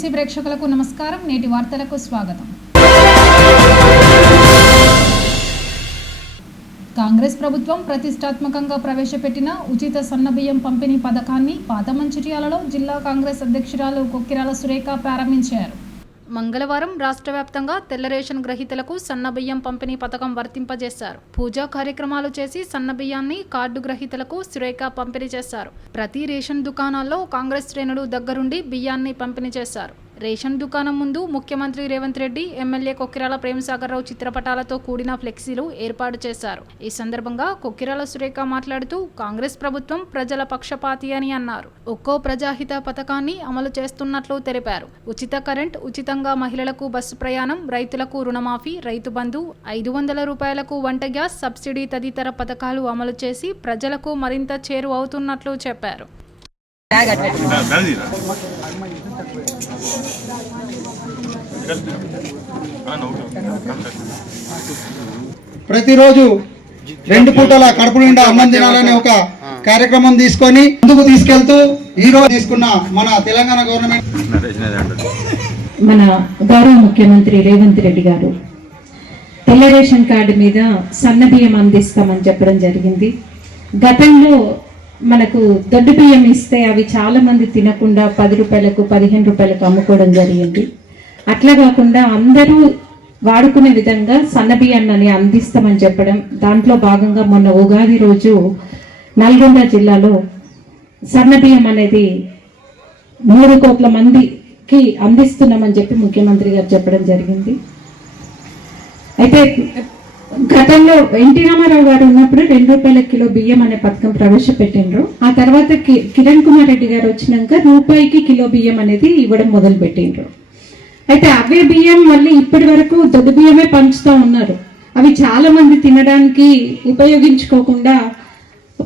TVC ప్రేక్షకులకు నమస్కారం. నేటి వార్తలకు స్వాగతం. కాంగ్రెస్ ప్రభుత్వం ప్రతిష్టాత్మకంగా ప్రవేశపెట్టిన ఉచిత సన్నబియ్యం పంపిణీ పథకాన్ని పాత మంచిర్యాలలో జిల్లా కాంగ్రెస్ అధ్యక్షురాలు కొక్కిరాల సురేఖ ప్రారంభించారు. మంగళవారం రాష్ట్ర వ్యాప్తంగా తెల్ల రేషన్ గ్రహీతలకు సన్నబియ్యం పంపిణీ పథకం వర్తింపజేశారు. పూజా కార్యక్రమాలు చేసి సన్నబియ్యాన్ని కార్డు గ్రహీతలకు సురేఖ పంపిణీ చేశారు. ప్రతి రేషన్ దుకాణాల్లో కాంగ్రెస్ శ్రేణులు దగ్గరుండి బియ్యాన్ని పంపిణీ చేశారు. రేషన్ దుకాణం ముందు ముఖ్యమంత్రి రేవంత్ రెడ్డి, ఎమ్మెల్యే కొక్కిరాల ప్రేమసాగర్ రావు చిత్రపటాలతో కూడిన ఫ్లెక్సీలు ఏర్పాటు చేశారు. ఈ సందర్భంగా కొక్కిరాల సురేఖ మాట్లాడుతూ కాంగ్రెస్ ప్రభుత్వం ప్రజల పక్షపాతి అని అన్నారు. ఒక్కో ప్రజాహిత పథకాన్ని అమలు చేస్తున్నట్లు తెలిపారు. ఉచిత కరెంట్, ఉచితంగా మహిళలకు బస్సు ప్రయాణం, రైతులకు రుణమాఫీ, రైతు బంధు, 500 రూపాయలకు వంట గ్యాస్ సబ్సిడీ తదితర పథకాలు అమలు చేసి ప్రజలకు మరింత చేరువవుతున్నట్లు చెప్పారు. ప్రతిరోజు 2 పూటల కడుపు నిండా అన్నం తినాలనే ఒక కార్యక్రమం తీసుకొని ముందుకు తీసుకెళ్తూ ఈ రోజు తీసుకున్న మన తెలంగాణ గవర్నమెంట్, మన గౌరవ ముఖ్యమంత్రి రేవంత్ రెడ్డి గారు తెల్ల రేషన్ కార్డు మీద సన్న బియ్యం అందిస్తామని చెప్పడం జరిగింది. గతంలో మనకు దొడ్డు బియ్యం ఇస్తే అవి చాలా మంది తినకుండా 10 రూపాయలకు 15 రూపాయలకు అమ్ముకోవడం జరిగింది. అట్లా కాకుండా అందరూ వాడుకునే విధంగా సన్న బియ్యాన్ని అందిస్తామని చెప్పడం, దాంట్లో భాగంగా మొన్న ఉగాది రోజు నల్గొండ జిల్లాలో సన్న బియ్యం అనేది 3 కోట్ల మందికి అందిస్తున్నామని చెప్పి ముఖ్యమంత్రి గారు చెప్పడం జరిగింది. అయితే గతంలో ఎన్టీ రామారావు గారు ఉన్నప్పుడు 2 రూపాయల కిలో బియ్యం అనే పథకం ప్రవేశపెట్టిండ్రు. ఆ తర్వాత కిరణ్ కుమార్ రెడ్డి గారు వచ్చినాక రూపాయికి కిలో బియ్యం అనేది ఇవ్వడం మొదలు పెట్టిండ్రు. అయితే అవే బియ్యం మళ్ళీ ఇప్పటి వరకు దొడ్డు బియ్యమే పంచుతూ ఉన్నారు. అవి చాలా మంది తినడానికి ఉపయోగించుకోకుండా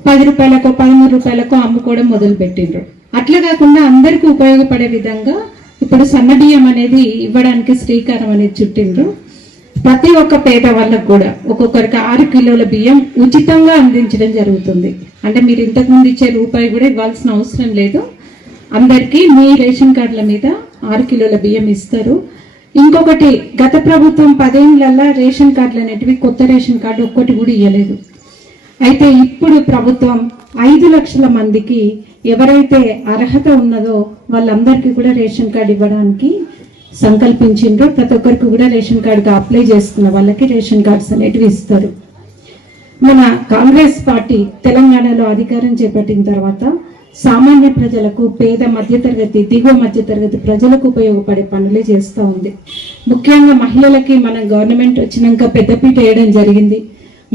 10 రూపాయలకు 13 రూపాయలకు అమ్ముకోవడం మొదలు పెట్టిండ్రు. అట్లా కాకుండా అందరికీ ఉపయోగపడే విధంగా ఇప్పుడు సన్న బియ్యం అనేది ఇవ్వడానికి శ్రీకారం అనేది చుట్టిండ్రు. ప్రతి ఒక్క పేద వాళ్ళకు కూడా ఒక్కొక్కరికి 6 కిలోల బియ్యం ఉచితంగా అందించడం జరుగుతుంది. అంటే మీరు ఇంతకుముందు ఇచ్చే రూపాయి కూడా ఇవ్వాల్సిన అవసరం లేదు. అందరికీ మీ రేషన్ కార్డుల మీద 6 కిలోల బియ్యం ఇస్తారు. ఇంకొకటి, గత ప్రభుత్వం 10 ఏళ్లలో రేషన్ కార్డులు అనేటివి కొత్త రేషన్ కార్డు ఒక్కటి కూడా ఇవ్వలేదు. అయితే ఇప్పుడు ప్రభుత్వం 5 లక్షల మందికి ఎవరైతే అర్హత ఉన్నదో వాళ్ళందరికీ కూడా రేషన్ కార్డు ఇవ్వడానికి సంకల్పించిండ్రు. ప్రతి ఒక్కరికి కూడా రేషన్ కార్డుకి అప్లై చేసుకున్న వాళ్ళకి రేషన్ కార్డ్స్ అనేటివి ఇస్తారు. మన కాంగ్రెస్ పార్టీ తెలంగాణలో అధికారం చేపట్టిన తర్వాత సామాన్య ప్రజలకు, పేద మధ్యతరగతి, దిగువ మధ్యతరగతి ప్రజలకు ఉపయోగపడే పనులే చేస్తూ ఉంది. ముఖ్యంగా మహిళలకి మన గవర్నమెంట్ వచ్చినాక పెద్దపీట వేయడం జరిగింది.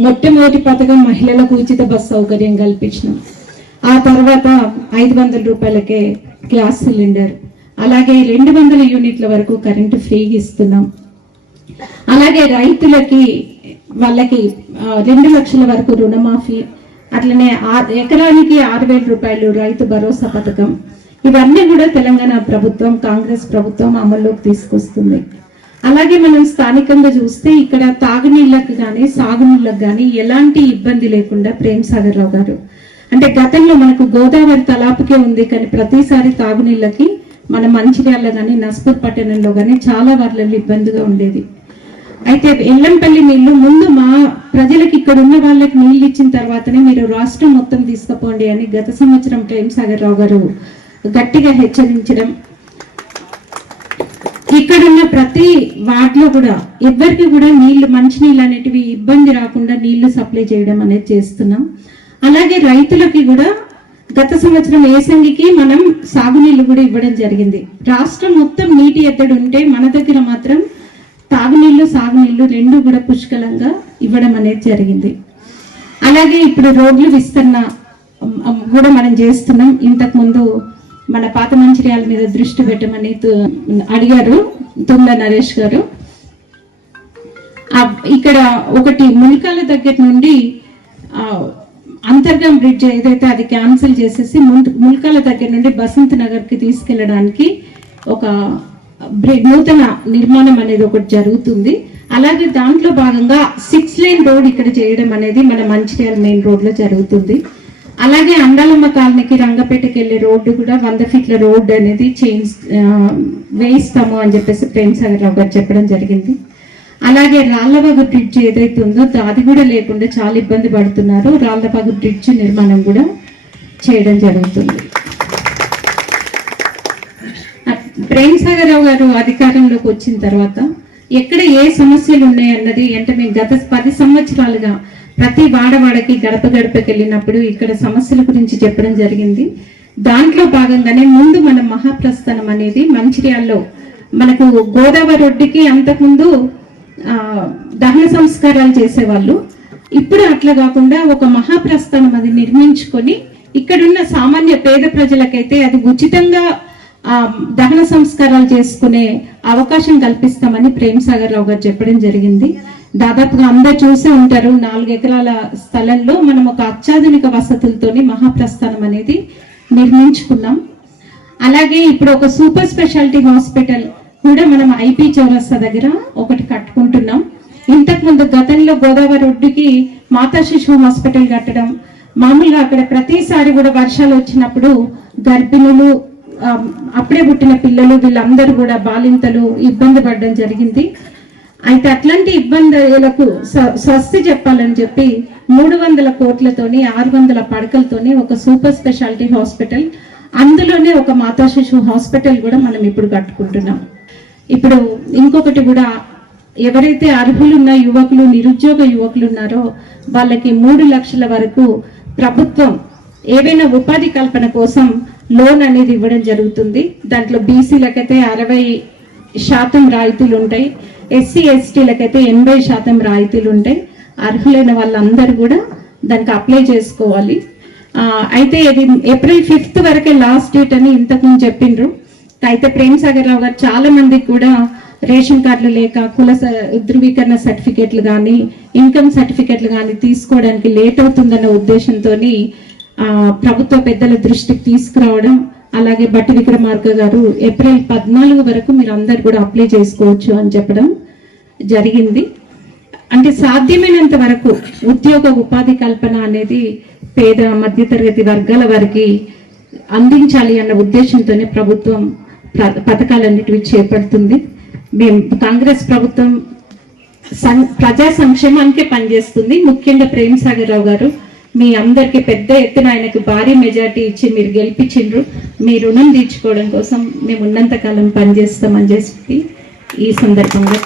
మొట్టమొదటి పథకం మహిళలకు ఉచిత బస్ సౌకర్యం కల్పించినాం. ఆ తర్వాత 500 రూపాయలకే గ్యాస్ సిలిండర్, అలాగే 200 యూనిట్ల వరకు కరెంటు ఫ్రీగా ఇస్తున్నాం. అలాగే రైతులకి వాళ్ళకి 2 లక్షల వరకు రుణమాఫీ, అట్లనే ఎకరానికి 6,000 రూపాయలు రైతు భరోసా పథకం. ఇవన్నీ కూడా తెలంగాణ ప్రభుత్వం, కాంగ్రెస్ ప్రభుత్వం అమల్లోకి తీసుకొస్తుంది. అలాగే మనం స్థానికంగా చూస్తే ఇక్కడ తాగునీళ్ళకు కానీ సాగునీళ్ళకు కానీ ఎలాంటి ఇబ్బంది లేకుండా ప్రేమసాగర్ రావు గారు, అంటే గతంలో మనకు గోదావరి తలాపుకే ఉంది, కానీ ప్రతిసారి తాగునీళ్ళకి మన మంచిర్యాలలో కానీ నస్పూర్ పట్టణంలో కానీ చాలా వార్లలో ఇబ్బందిగా ఉండేది. అయితే ఎల్లంపల్లి నీళ్లు ముందు మా ప్రజలకు, ఇక్కడ ఉన్న వాళ్ళకి నీళ్ళు ఇచ్చిన తర్వాతనే మీరు రాష్ట్రం మొత్తం తీసుకుపోండి అని గత సంవత్సరం ప్రేమసాగర్ రావు గారు గట్టిగా హెచ్చరించడం, ఇక్కడున్న ప్రతి వార్డులో కూడా ఎవరికి కూడా నీళ్లు, మంచినీళ్ళు అనేటివి ఇబ్బంది రాకుండా నీళ్లు సప్లై చేయడం అనేది చేస్తున్నాం. అలాగే రైతులకి కూడా గత సంవత్సరం ఏసంగికి మనం సాగునీళ్లు కూడా ఇవ్వడం జరిగింది. రాష్ట్రం మొత్తం నీటి ఎద్దడి ఉంటే మన దగ్గర మాత్రం తాగునీళ్లు, సాగునీళ్లు 2 కూడా పుష్కలంగా ఇవ్వడం అనేది జరిగింది. అలాగే ఇప్పుడు రోడ్లు విస్తరణ కూడా మనం చేస్తున్నాం. ఇంతకుముందు మన పాత మంచిర్యాల మీద దృష్టి పెట్టమని అడిగారు తుమ్మల నరేష్ గారు. ఇక్కడ ఒకటి ముల్కాల దగ్గర నుండి అంతర్గం బ్రిడ్జ్ ఏదైతే అది క్యాన్సిల్ చేసేసి ముల్కాల దగ్గర నుండి బసంత్ నగర్ కి తీసుకెళ్లడానికి ఒక నూతన నిర్మాణం అనేది ఒకటి జరుగుతుంది. అలాగే దాంట్లో భాగంగా 6 లేన్ రోడ్ ఇక్కడ చేయడం అనేది మన మంచిర్యాల మెయిన్ రోడ్ లో జరుగుతుంది. అలాగే అండాలమ్మ కాలనీకి రంగపేటకి వెళ్ళే రోడ్డు కూడా 100 ఫీట్ల రోడ్డు అనేది వేయిస్తాము అని చెప్పేసి ప్రేమ్సాగర్ రావు గారు చెప్పడం జరిగింది. అలాగే రాళ్లవాగు బ్రిడ్జ్ ఏదైతే ఉందో అది కూడా లేకుండా చాలా ఇబ్బంది పడుతున్నారు. రాళ్లవాగు బ్రిడ్జ్ నిర్మాణం కూడా చేయడం జరుగుతుంది. ప్రేమ్సాగర్ రావు గారు అధికారంలోకి వచ్చిన తర్వాత ఎక్కడ ఏ సమస్యలు ఉన్నాయన్నది అంటే మేము గత 10 సంవత్సరాలుగా ప్రతి వాడవాడకి గడప గడపకి వెళ్ళినప్పుడు ఇక్కడ సమస్యల గురించి చెప్పడం జరిగింది. దాంట్లో భాగంగానే ముందు మన మహాప్రస్థానం అనేది మంచిర్యాలలో మనకు గోదావరి ఒడ్డుకి అంతకుముందు దహన సంస్కారాలు చేసేవాళ్ళు. ఇప్పుడు అట్లా కాకుండా ఒక మహాప్రస్థానం అది నిర్మించుకొని ఇక్కడున్న సామాన్య పేద ప్రజలకైతే అది ఉచితంగా దహన సంస్కారాలు చేసుకునే అవకాశం కల్పిస్తామని ప్రేమ్సాగర్ రావు గారు చెప్పడం జరిగింది. దాదాపుగా అందరు చూసే ఉంటారు, 4 ఎకరాల స్థలంలో మనం ఒక అత్యాధునిక వసతులతోని మహాప్రస్థానం అనేది నిర్మించుకున్నాం. అలాగే ఇప్పుడు ఒక సూపర్ స్పెషాలిటీ హాస్పిటల్ కూడా మనం ఐపీ చౌరస్తా దగ్గర ఒకటి కట్టుకుంటున్నాం. ఇంతకు ముందు గతంలో గోదావరి ఒడ్డుకి మాతా శిశువు హాస్పిటల్ కట్టడం, మామూలుగా అక్కడ ప్రతిసారి కూడా వర్షాలు వచ్చినప్పుడు గర్భిణులు, అప్పుడే పుట్టిన పిల్లలు వీళ్ళందరూ కూడా బాలింతలు ఇబ్బంది పడడం జరిగింది. అయితే అట్లాంటి ఇబ్బందులకు స్వస్తి చెప్పాలని చెప్పి 300 కోట్లతోని 600 పడకలతోని ఒక సూపర్ స్పెషాలిటీ హాస్పిటల్, అందులోనే ఒక మాతా శిశువు హాస్పిటల్ కూడా మనం ఇప్పుడు కట్టుకుంటున్నాం. ఇప్పుడు ఇంకొకటి కూడా, ఎవరైతే అర్హులున్న యువకులు, నిరుద్యోగ యువకులు ఉన్నారో వాళ్ళకి 3 లక్షల వరకు ప్రభుత్వం ఏవైనా ఉపాధి కల్పన కోసం లోన్ అనేది ఇవ్వడం జరుగుతుంది. దాంట్లో బీసీలకైతే 60% రాయితీలు ఉంటాయి, ఎస్సీ ఎస్టీలకైతే 80% రాయితీలు ఉంటాయి. అర్హులైన వాళ్ళందరూ కూడా దానికి అప్లై చేసుకోవాలి. అయితే ఇది ఏప్రిల్ 5th వరకే లాస్ట్ డేట్ అని ఇంతకుముందు చెప్పిండ్రు. అయితే ప్రేమ్సాగర్ రావు గారు చాలా మందికి కూడా రేషన్ కార్డులు లేక కుల ధృవీకరణ సర్టిఫికేట్లు కానీ ఇన్కమ్ సర్టిఫికేట్లు కానీ తీసుకోవడానికి లేట్ అవుతుందన్న ఉద్దేశంతో ప్రభుత్వ పెద్దల దృష్టికి తీసుకురావడం, అలాగే బట్టి విక్రమార్క గారు ఏప్రిల్ 14 వరకు మీరు అందరు కూడా అప్లై చేసుకోవచ్చు అని చెప్పడం జరిగింది. అంటే సాధ్యమైనంత వరకు ఉద్యోగ ఉపాధి కల్పన అనేది పేద మధ్యతరగతి వర్గాల వారికి అందించాలి అన్న ఉద్దేశంతోనే ప్రభుత్వం పథకాలన్నిటివి చేపడుతుంది. మేము కాంగ్రెస్ ప్రభుత్వం ప్రజా సంక్షేమానికే పనిచేస్తుంది. ముఖ్యంగా ప్రేమ్సాగర్ రావు గారు మీ అందరికి పెద్ద ఎత్తున ఆయనకు భారీ మెజార్టీ ఇచ్చి మీరు గెలిపించిండ్రు. మీ రుణం తీర్చుకోవడం కోసం మేము ఉన్నంత కాలం పనిచేస్తామని చెప్పి ఈ సందర్భంగా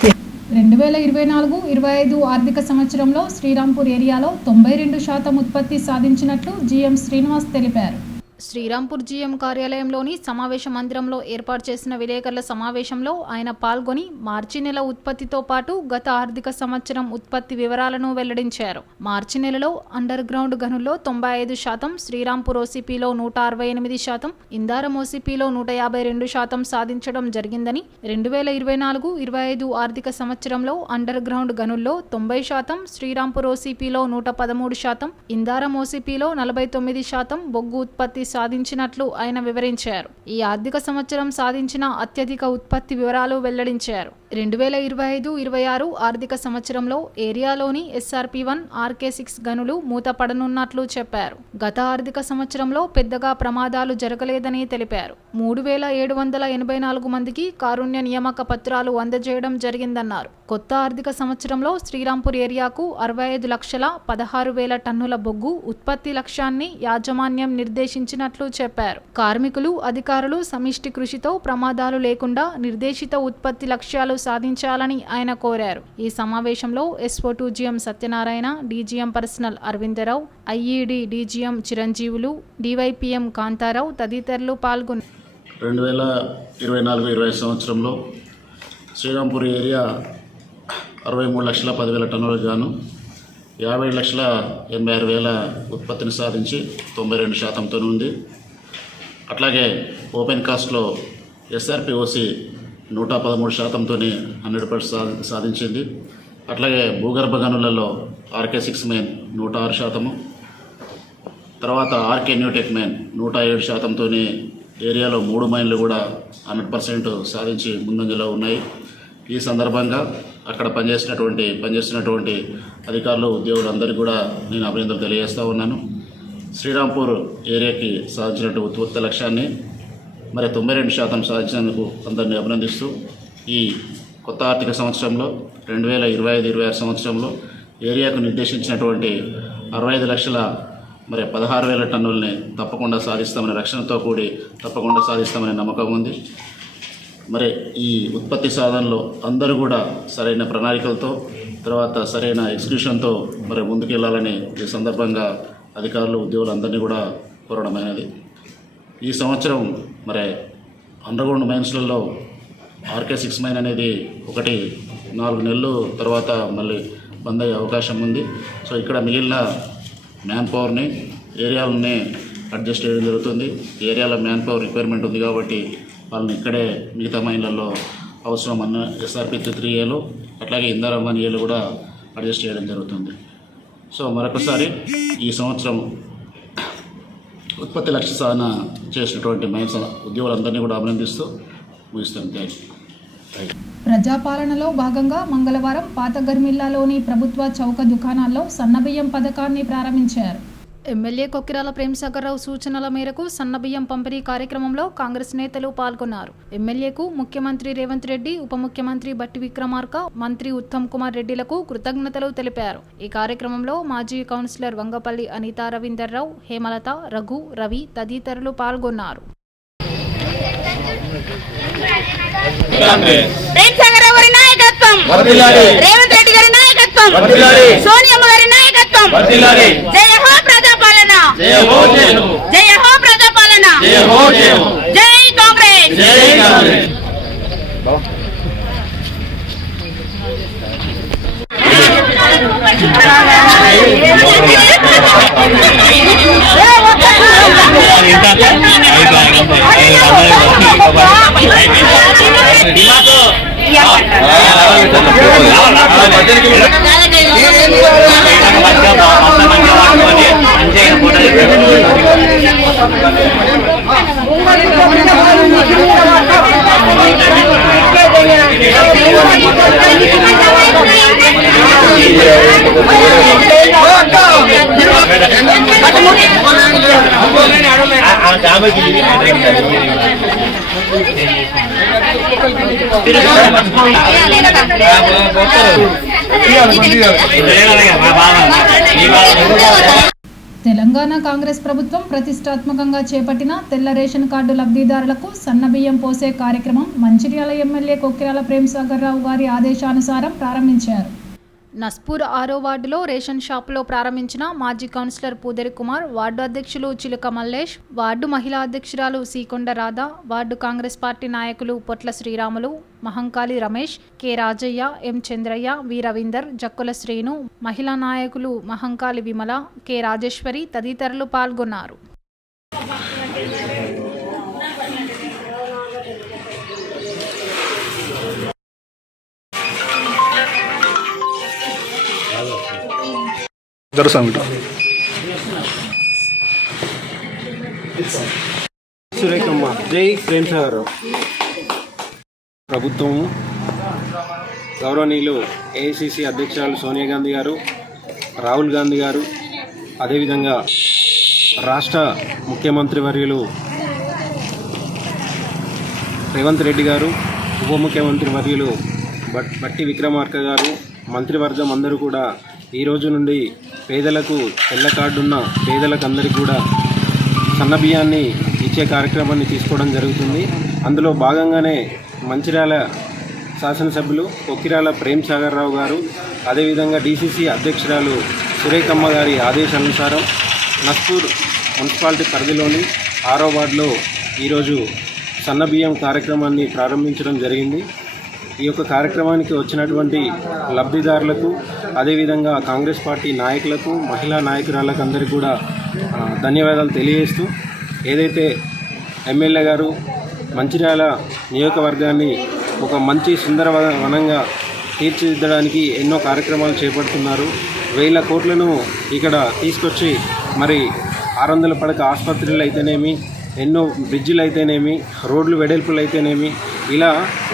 2024-25 ఆర్థిక సంవత్సరంలో శ్రీరాంపూర్ ఏరియాలో 92% ఉత్పత్తి సాధించినట్లు జీఎం శ్రీనివాస్ తెలిపారు. శ్రీరాంపూర్ జీఎం కార్యాలయంలోని సమావేశ మందిరంలో ఏర్పాటు చేసిన విలేకరుల సమావేశంలో ఆయన పాల్గొని మార్చి నెల ఉత్పత్తితో పాటు గత ఆర్థిక సంవత్సరం ఉత్పత్తి వివరాలను వెల్లడించారు. మార్చి నెలలో అండర్ గ్రౌండ్ గనుల్లో 95%, శ్రీరాంపూర్ ఓసీపీలో 168%, ఇందారం ఓసీపీలో 152% సాధించడం జరిగిందని, 2024-25 ఆర్థిక సంవత్సరంలో అండర్ గ్రౌండ్ గనుల్లో 90%, శ్రీరాంపూర్ ఓసీపీలో 113%, ఇందారం ఓసీపీలో 49% బొగ్గు ఉత్పత్తి సాధించినట్లు ఆయన వివరించారు. ఈ ఆర్థిక సంవత్సరం సాధించిన అత్యధిక ఉత్పత్తి వివరాలు వెల్లడించారు. 2025-26 ఆర్థిక సంవత్సరంలో ఏరియాలోని SRP1, RK6 గనులు మూతపడనున్నట్లు చెప్పారు. గత ఆర్థిక సంవత్సరంలో పెద్దగా ప్రమాదాలు జరగలేదని తెలిపారు. 3784 మందికి కారుణ్య నియామక పత్రాలు అందజేయడం జరిగిందన్నారు. కొత్త ఆర్థిక సంవత్సరంలో శ్రీరాంపూర్ ఏరియాకు 65,16,000 టన్నుల బొగ్గు ఉత్పత్తి లక్ష్యాన్ని యాజమాన్యం నిర్దేశించినట్లు చెప్పారు. కార్మికులు, అధికారులు సమిష్టి కృషితో ప్రమాదాలు లేకుండా నిర్దేశిత ఉత్పత్తి లక్ష్యాలు సాధించాలని ఆయన కోరారు. ఈ సమావేశంలో SO2 GM Satyanarayana, DGM personal Aravind Rao, IED DGM చిరంజీవులు, DYPM కాంతారావు తదితరులు పాల్గొన్నారు. 2024-25 సంవత్సరంలో శ్రీరాంపూర్ ఏరియా 63,10,000 టన్నులకు గాను 57,86,000 ఉత్పత్తిని సాధించి 92%తో ఉంది. అట్లాగే ఓపెన్ కాస్ట్లో SRPOC 113%తో 100% సాధించింది. అట్లాగే భూగర్భ గనులలో RK6 మెయిన్ 106%, తర్వాత RK న్యూటెక్ మెయిన్ 107%తో ఏరియాలో 3 మైన్లు కూడా 100% సాధించి ముందంజలో ఉన్నాయి. ఈ సందర్భంగా అక్కడ పనిచేస్తున్నటువంటి అధికారులు, ఉద్యోగులందరికీ కూడా నేను అభినందనలు తెలియజేస్తూ ఉన్నాను. శ్రీరాంపూర్ ఏరియాకి సాధించినట్టు ఉత్పత్తి లక్ష్యాన్ని మరి 92% సాధించినందుకు అందరినీ అభినందిస్తూ ఈ కొత్త ఆర్థిక సంవత్సరంలో 2025-26 సంవత్సరంలో ఏరియాకు నిర్దేశించినటువంటి 65 లక్షల మరి 16,000 టన్నుల్ని తప్పకుండా సాధిస్తామనే రక్షణతో కూడి తప్పకుండా సాధిస్తామనే నమ్మకం ఉంది. మరి ఈ ఉత్పత్తి సాధనలో అందరూ కూడా సరైన ప్రణాళికలతో తర్వాత సరైన ఎగ్జిక్యూషన్తో మరి ముందుకెళ్లాలని ఈ సందర్భంగా అధికారులు ఉద్యోగులందరినీ కూడా కోరడమైనది. ఈ సంవత్సరం మరి అండర్గ్రౌండ్ మైన్స్లలో RK6 మైన్ అనేది 4 నెలలు తర్వాత మళ్ళీ బంద్ అయ్యే అవకాశం ఉంది. సో ఇక్కడ మిగిలిన మ్యాన్ పవర్ని ఏరియాలని అడ్జస్ట్ చేయడం జరుగుతుంది. ఏరియాలో మ్యాన్ పవర్ రిక్వైర్మెంట్ ఉంది కాబట్టి వాళ్ళని ఇక్కడే మిగతా మైన్లలో అవసరం అన్న SRP 3Aలో అట్లాగే ఇందారం 1Aలో కూడా అడ్జస్ట్ చేయడం జరుగుతుంది. సో మరొకసారి ఈ సంవత్సరం ఉత్పత్తి లక్ష్య సాధన చేసినటువంటి మైన్స్ ఉద్యోగులందరినీ కూడా అభినందిస్తూ ముగిస్తాను. Thank you. ప్రజాపాలనలో భాగంగా మంగళవారం పాత గర్మిల్లాలోని ప్రభుత్వ చౌక దుకాణాల్లో సన్నబియ్యం పథకాన్ని ప్రారంభించారు. ఎమ్మెల్యే కొక్కిరాల ప్రేమ్సాగర్రావు సూచనల మేరకు సన్నబియ్యం పంపిణీ కార్యక్రమంలో కాంగ్రెస్ నేతలు పాల్గొన్నారు. ఎమ్మెల్యేకు ముఖ్యమంత్రి రేవంత్ రెడ్డి, ఉప ముఖ్యమంత్రి బట్టి విక్రమార్క, మంత్రి ఉత్తమ్ కుమార్ రెడ్డిలకు కృతజ్ఞతలు తెలిపారు. ఈ కార్యక్రమంలో మాజీ కౌన్సిలర్ వంగపల్లి అనితా రవీందర్రావు, హేమలత, రఘు, రవి తదితరులు పాల్గొన్నారు. రేవంత్ రెడ్డి గారి నాయకత్వం, సోనియమ్మ గారి నాయకత్వం, జయ హో ప్రజాపాలన, జయ హో ప్రజాపాలన, జై కాంగ్రెస్. తెలంగాణ కాంగ్రెస్ ప్రభుత్వం ప్రతిష్టాత్మకంగా చేపట్టిన తెల్ల రేషన్ కార్డు లబ్ధిదారులకు సన్నబియ్యం పోసే కార్యక్రమం మంచిర్యాల ఎమ్మెల్యే కొక్కిరాల ప్రేమ్సాగర్రావు గారి ఆదేశానుసారం ప్రారంభించారు. నస్పూర్ 6వ వార్డులో రేషన్ షాపులో ప్రారంభించిన మాజీ కౌన్సిలర్ పూదరి కుమార్, వార్డు అధ్యక్షులు చిలుక మల్లేష్, వార్డు మహిళా అధ్యక్షురాలు సీకొండ రాధ, వార్డు కాంగ్రెస్ పార్టీ నాయకులు పొట్ల శ్రీరాములు, మహంకాళి రమేష్, కె రాజయ్య, ఎం చంద్రయ్య, వి రవీందర్, జక్కుల శ్రీను, మహిళా నాయకులు మహంకాళి విమల, కె రాజేశ్వరి తదితరులు పాల్గొన్నారు. సురేఖమ్మ, జై ప్రేమ్సాగర్రావు. ప్రభుత్వం గౌరవనీయులు ఏఐసిసి అధ్యక్షురాలు సోనియా గాంధీ గారు, రాహుల్ గాంధీ గారు, అదేవిధంగా రాష్ట్ర ముఖ్యమంత్రి వర్యులు రేవంత్ రెడ్డి గారు, ఉప ముఖ్యమంత్రి వర్యులు బట్టి విక్రమార్క గారు, మంత్రివర్గం అందరూ కూడా ఈ రోజు నుండి పేదలకు తెల్ల కార్డున్న పేదలకు అందరికీ కూడా సన్నబియ్యాన్ని ఇచ్చే కార్యక్రమాన్ని తీసుకోవడం జరుగుతుంది. అందులో భాగంగానే మంచిర్యాల శాసనసభ్యులు కొక్కిరాల ప్రేమ్సాగర్రావు గారు, అదేవిధంగా DCC అధ్యక్షురాలు సురేఖమ్మ గారి ఆదేశానుసారం నస్పూర్ మున్సిపాలిటీ పరిధిలోని 6వ వార్డులో ఈరోజు సన్నబియ్యం కార్యక్రమాన్ని ప్రారంభించడం జరిగింది. ఈ యొక్క కార్యక్రమానికి వచ్చినటువంటి లబ్ధిదారులకు, అదేవిధంగా కాంగ్రెస్ పార్టీ నాయకులకు, మహిళా నాయకురాలకు అందరికీ కూడా ధన్యవాదాలు తెలియజేస్తూ, ఏదైతే ఎమ్మెల్యే గారు మంచిర్యాల నియోజకవర్గాన్ని ఒక మంచి సుందరవనంగా తీర్చిదిద్దడానికి ఎన్నో కార్యక్రమాలు చేపడుతున్నారు. 1000 కోట్లను ఇక్కడ తీసుకొచ్చి మరి 600 పడక ఆసుపత్రులు అయితేనేమి, ఎన్నో బ్రిడ్జిలు అయితేనేమి, రోడ్లు వెడల్పులు అయితేనేమి, ఇలా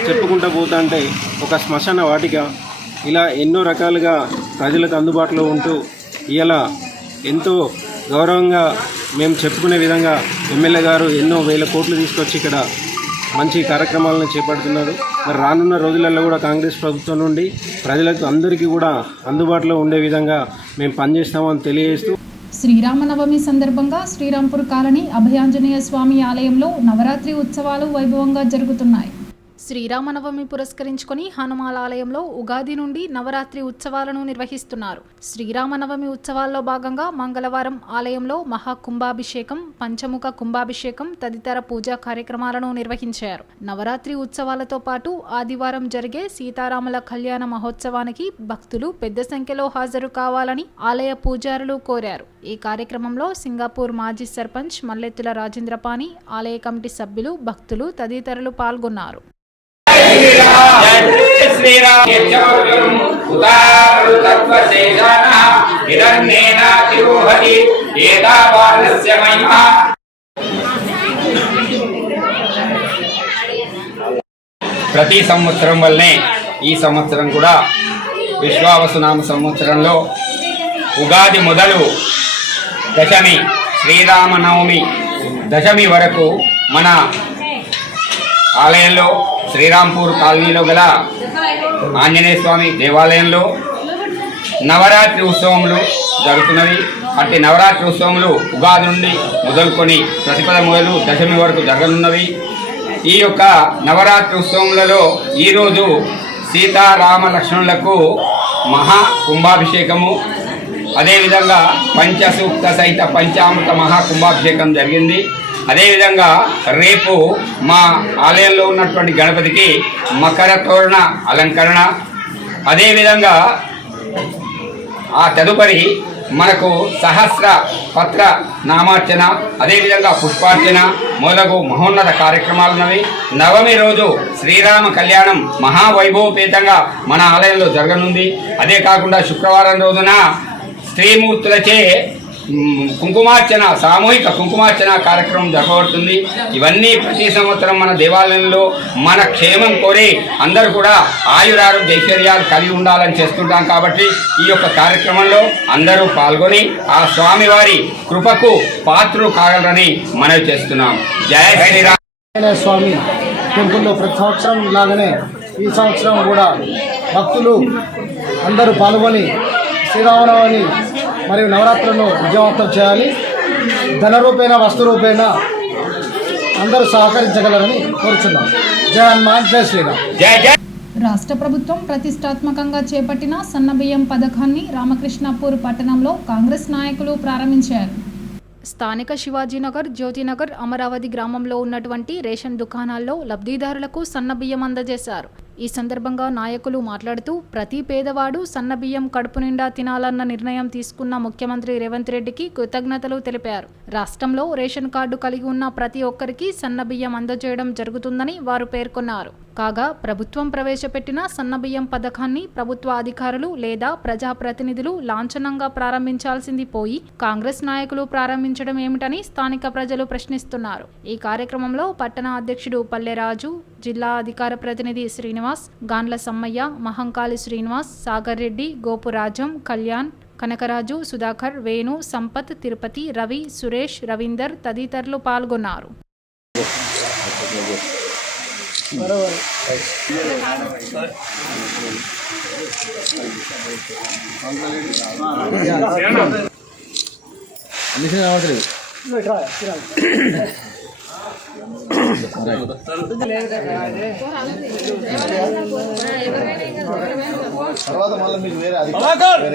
చెప్పుకుంటూ పోతుంటే ఒక శ్మశాన వాటిక, ఇలా ఎన్నో రకాలుగా ప్రజలకు అందుబాటులో ఉంటూ ఇలా ఎంతో గౌరవంగా మేము చెప్పుకునే విధంగా ఎమ్మెల్యే గారు ఎన్నో వేల కోట్లు తీసుకొచ్చి ఇక్కడ మంచి కార్యక్రమాలను చేపడుతున్నారు. మరి రానున్న రోజులలో కూడా కాంగ్రెస్ ప్రభుత్వం నుండి ప్రజలకు అందరికీ కూడా అందుబాటులో ఉండే విధంగా మేము పనిచేస్తామని తెలియజేస్తూ, శ్రీరామనవమి సందర్భంగా శ్రీరాంపూర్ కాలనీ అభయాంజనేయ స్వామి ఆలయంలో నవరాత్రి ఉత్సవాలు వైభవంగా జరుగుతున్నాయి. శ్రీరామనవమి పురస్కరించుకొని హనుమాన్ ఆలయంలో ఉగాది నుండి నవరాత్రి ఉత్సవాలను నిర్వహిస్తున్నారు. శ్రీరామనవమి ఉత్సవాల్లో భాగంగా మంగళవారం ఆలయంలో మహాకుంభాభిషేకం, పంచముఖ కుంభాభిషేకం తదితర పూజా కార్యక్రమాలను నిర్వహించారు. నవరాత్రి ఉత్సవాలతో పాటు ఆదివారం జరిగే సీతారాముల కళ్యాణ మహోత్సవానికి భక్తులు పెద్ద సంఖ్యలో హాజరు కావాలని ఆలయ పూజారులు కోరారు. ఈ కార్యక్రమంలో సింగపూర్ మాజీ సర్పంచ్ మల్లెత్తుల రాజేంద్రపాణి, ఆలయ కమిటీ సభ్యులు, భక్తులు తదితరులు పాల్గొన్నారు. ప్రతి సంవత్సరం వల్లనే ఈ సంవత్సరం కూడా విశ్వావసునామ సంవత్సరంలో ఉగాది మొదలు దశమి, శ్రీరామనవమి దశమి వరకు మన ఆలయంలో శ్రీరాంపూర్ కాలనీలో గల ఆంజనేయ స్వామి దేవాలయంలో నవరాత్రి ఉత్సవములు జరుగుతున్నవి. అట్టి నవరాత్రి ఉత్సవములు ఉగాది నుండి మొదలుకొని ప్రతిపద మొదలు దశమి వరకు జరగనున్నవి. ఈ యొక్క నవరాత్రి ఉత్సవములలో ఈరోజు సీతారామ లక్ష్మణులకు మహా కుంభాభిషేకము, అదేవిధంగా పంచసూక్త సహిత పంచామృత మహా కుంభాభిషేకం జరిగింది. అదేవిధంగా రేపు మా ఆలయంలో ఉన్నటువంటి గణపతికి మకర తోరణ అలంకరణ, అదేవిధంగా ఆ తదుపరి మనకు సహస్ర పత్ర నామార్చన, అదేవిధంగా పుష్పార్చన మొదలగు మహోన్నత కార్యక్రమాలున్నవి. నవమి రోజు శ్రీరామ కళ్యాణం మహావైభవపేతంగా మన ఆలయంలో జరగనుంది. అదే కాకుండా శుక్రవారం రోజున స్త్రీమూర్తులచే కుంకుమార్చన, సామూహిక కుంకుమార్చన కార్యక్రమం జరగబడుతుంది. ఇవన్నీ ప్రతి సంవత్సరం మన దేవాలయంలో మన క్షేమం కోరి అందరూ కూడా ఆయురారోగ్య ఐశ్వర్యాలు కలిగి ఉండాలని చేస్తుంటాం. కాబట్టి ఈ యొక్క కార్యక్రమంలో అందరూ పాల్గొని ఆ స్వామివారి కృపకు పాత్రలు కాగలరని మనవి చేస్తున్నాం. జయ శ్రీరామ. స్వామి టెంపుల్లో ప్రతి సంవత్సరం లాగానే ఈ సంవత్సరం కూడా భక్తులు అందరూ పాల్గొని శ్రీరామనవమి మరియు నవరాత్రులను విజయవంతం చేయాలి. ధన రూపేణ, వస్తు రూపేణ అందరూ సహకరించగలరని కోరుచున్నాం. జై హనుమాన్, జై శ్రీరామ్. రాష్ట్ర ప్రభుత్వం ప్రతిష్టాత్మకంగా చేపట్టిన సన్నబియ్యం పథకాన్ని రామకృష్ణాపూర్ పట్టణంలో కాంగ్రెస్ నాయకులు ప్రారంభించారు. స్థానిక శివాజీనగర్, జ్యోతినగర్, అమరావతి గ్రామంలో ఉన్నటువంటి రేషన్ దుకాణాల్లో లబ్ధిదారులకు సన్నబియ్యం అందజేశారు. ఈ సందర్భంగా నాయకులు మాట్లాడుతూ ప్రతి పేదవాడు సన్నబియ్యం కడుపు నిండా తినాలన్న నిర్ణయం తీసుకున్న ముఖ్యమంత్రి రేవంత్ రెడ్డికి కృతజ్ఞతలు తెలిపారు. రాష్ట్రంలో రేషన్ కార్డు కలిగి ఉన్న ప్రతి ఒక్కరికి సన్నబియ్యం అందజేయడం జరుగుతుందని వారు పేర్కొన్నారు. కాగా ప్రభుత్వం ప్రవేశపెట్టిన సన్నబియ్యం పథకాన్ని ప్రభుత్వ అధికారులు లేదా ప్రజాప్రతినిధులు లాంఛనంగా ప్రారంభించాల్సింది పోయి కాంగ్రెస్ నాయకులు ప్రారంభించడం ఏమిటని స్థానిక ప్రజలు ప్రశ్నిస్తున్నారు. ఈ కార్యక్రమంలో పట్టణ అధ్యక్షుడు పల్లెరాజు, జిల్లా అధికార ప్రతినిధి శ్రీనివాస్, గాండ్ల సమ్మయ్య, మహంకాళి శ్రీనివాస్, సాగర్ రెడ్డి, గోపురాజం, కళ్యాణ్, కనకరాజు, సుధాకర్, వేణు, సంపత్, తిరుపతి, రవి, సురేష్, రవీందర్ తదితరులు పాల్గొన్నారు. తర్వాత మళ్ళీ మీకు వేరే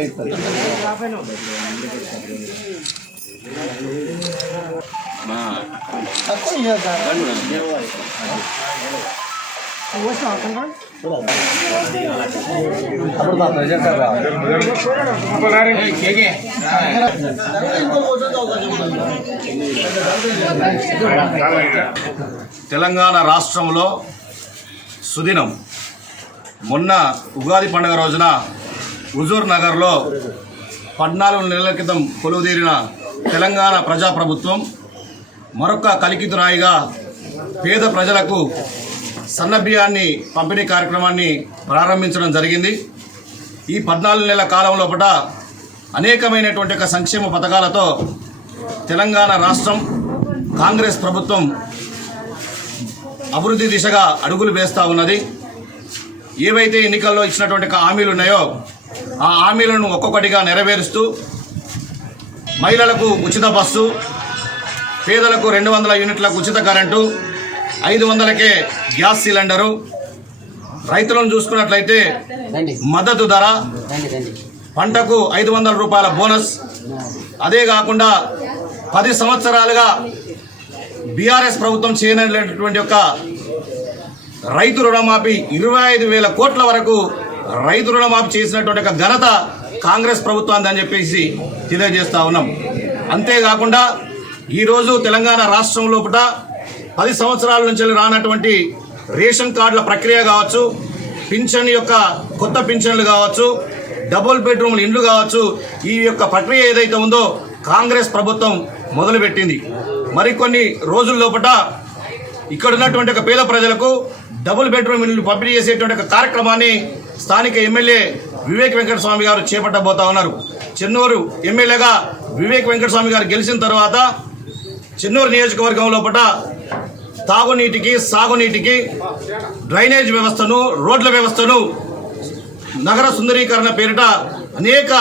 ఇస్తారు. తెలంగాణ రాష్ట్రంలో సుదినం మొన్న ఉగాది పండుగ రోజున హుజూర్ నగర్లో 14 నెలల క్రితం కొలువుదీరిన తెలంగాణ ప్రజాప్రభుత్వం మరొక కలికితు రాయిగా పేద ప్రజలకు సన్నబియ్యాన్ని పంపిణీ కార్యక్రమాన్ని ప్రారంభించడం జరిగింది. ఈ 14 నెలల కాలం లోపల అనేకమైనటువంటి సంక్షేమ పథకాలతో తెలంగాణ రాష్ట్రం కాంగ్రెస్ ప్రభుత్వం అభివృద్ధి దిశగా అడుగులు వేస్తూ ఉన్నది. ఏవైతే ఎన్నికల్లో ఇచ్చినటువంటి హామీలు ఉన్నాయో ఆ హామీలను ఒక్కొక్కటిగా నెరవేరుస్తూ మహిళలకు ఉచిత బస్సు, పేదలకు 200 యూనిట్లకు ఉచిత కరెంటు, 500కే గ్యాస్ సిలిండరు, రైతులను చూసుకున్నట్లయితే మద్దతు ధర, పంటకు 500 రూపాయల బోనస్. అదే కాకుండా 10 సంవత్సరాలుగా బీఆర్ఎస్ ప్రభుత్వం చేయనటువంటి యొక్క రైతు రుణమాఫీ 25,000 కోట్ల వరకు రైతు రుణమాఫీ చేసినటువంటి ఒక ఘనత కాంగ్రెస్ ప్రభుత్వాన్ని అని చెప్పేసి తెలియజేస్తా ఉన్నాం. అంతేకాకుండా ఈరోజు తెలంగాణ రాష్ట్రం లోపల 10 సంవత్సరాల నుంచి రానటువంటి రేషన్ కార్డుల ప్రక్రియ కావచ్చు, పింఛన్ యొక్క కొత్త పింఛన్లు కావచ్చు, డబుల్ బెడ్రూమ్ల ఇండ్లు కావచ్చు, ఈ యొక్క ప్రక్రియ ఏదైతే ఉందో కాంగ్రెస్ ప్రభుత్వం మొదలుపెట్టింది. మరికొన్ని రోజుల లోపల ఇక్కడ ఉన్నటువంటి ఒక పేద ప్రజలకు డబుల్ బెడ్రూమ్ ఇల్లు పంపిణీ చేసేటువంటి ఒక కార్యక్రమాన్ని స్థానిక ఎమ్మెల్యే వివేక్ వెంకటస్వామి గారు చేపట్టబోతా ఉన్నారు. చెన్నూరు ఎమ్మెల్యేగా వివేక్ వెంకటస్వామి గారు గెలిచిన తర్వాత చెన్నూరు నియోజకవర్గం లోపల తాగునీటికి, సాగునీటికి, డ్రైనేజ్ వ్యవస్థను, రోడ్ల వ్యవస్థను, నగర సుందరీకరణ పేరిట అనేక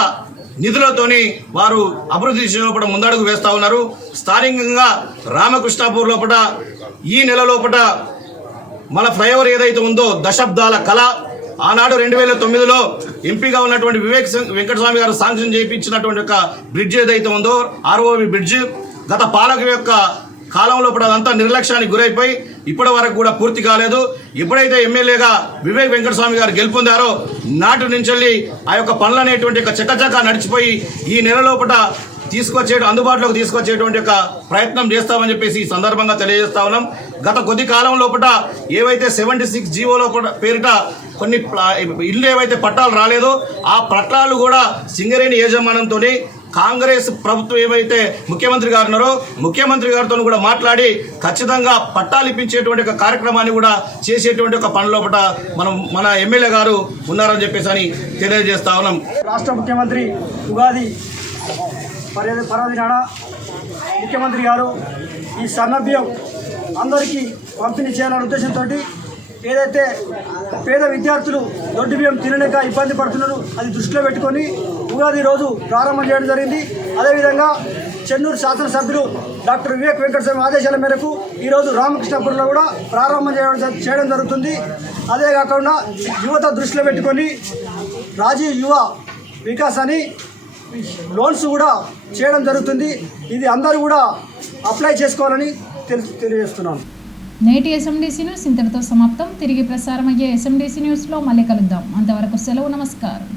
నిధులతోని వారు అభివృద్ధి లోపల ముందడుగు వేస్తూ ఉన్నారు. స్థానికంగా రామకృష్ణాపూర్ లోపల ఈ నెల లోపల మన ఫ్లైఓవర్ ఏదైతే ఉందో దశాబ్దాల కళ, ఆనాడు 2009లో ఎంపీగా ఉన్నటువంటి వివేక్ వెంకటస్వామి గారు శాంక్షన్ చేయించినటువంటి ఒక బ్రిడ్జ్ ఏదైతే ఉందో ఆర్ఓవి బ్రిడ్జ్ గత పాలక యొక్క కాలంలో అదంతా నిర్లక్ష్యానికి గురైపోయి ఇప్పటి వరకు కూడా పూర్తి కాలేదు. ఎప్పుడైతే ఎమ్మెల్యేగా వివేక్ వెంకటస్వామి గారు గెలుపొందారో నాటి నుంచి ఆ యొక్క పనులు అనేటువంటి చకచకా నడిచిపోయి ఈ నెల లోపల అందుబాటులోకి తీసుకొచ్చేటువంటి ఒక ప్రయత్నం చేస్తామని చెప్పేసి ఈ సందర్భంగా తెలియజేస్తా ఉన్నాం. గత కొద్ది కాలం లోపల ఏవైతే 76 జీవో లోపల పేరిట కొన్ని ఇల్లు ఏవైతే పట్టాలు రాలేదో ఆ పట్టాలు కూడా సింగరేణి యాజమాన్యంతో కాంగ్రెస్ ప్రభుత్వం ఏవైతే ముఖ్యమంత్రి గారు ఉన్నారో ముఖ్యమంత్రి గారితో కూడా మాట్లాడి ఖచ్చితంగా పట్టాలు ఇప్పించేటువంటి ఒక కార్యక్రమాన్ని కూడా చేసేటువంటి ఒక పని లోపల మన ఎమ్మెల్యే గారు ఉన్నారని చెప్పేసి అని తెలియజేస్తా ఉన్నాం. రాష్ట్ర ముఖ్యమంత్రి ఉగాది పర్వదినాన ముఖ్యమంత్రి గారు ఈ సన్నబియ్యం అందరికీ పంపిణీ చేయాలనే ఉద్దేశంతో ఏదైతే పేద విద్యార్థులు దొడ్డు బియ్యం తినలేక ఇబ్బంది పడుతున్నారు అది దృష్టిలో పెట్టుకొని ఉగాది రోజు ప్రారంభం చేయడం జరిగింది. అదేవిధంగా చెన్నూరు శాసనసభ్యులు డాక్టర్ వివేక్ వెంకటస్వామి ఆదేశాల మేరకు ఈరోజు రామకృష్ణాపురంలో కూడా ప్రారంభం చేయడం జరుగుతుంది. అదే కాకుండా యువత దృష్టిలో పెట్టుకొని రాజీవ్ యువ వికాస్ అని లోన్స్ కూడా చేయడం జరుగుతుంది. ఇది అందరూ కూడా అప్లై చేసుకోవాలని తెలియజేస్తున్నాను. నేటి ఎస్ఎండిసి న్యూస్ ఇంతటితో సమాప్తం. తిరిగి ప్రసారం అయ్యే ఎస్ఎండిసి న్యూస్లో మళ్ళీ కలుద్దాం. అంతవరకు సెలవు. నమస్కారం.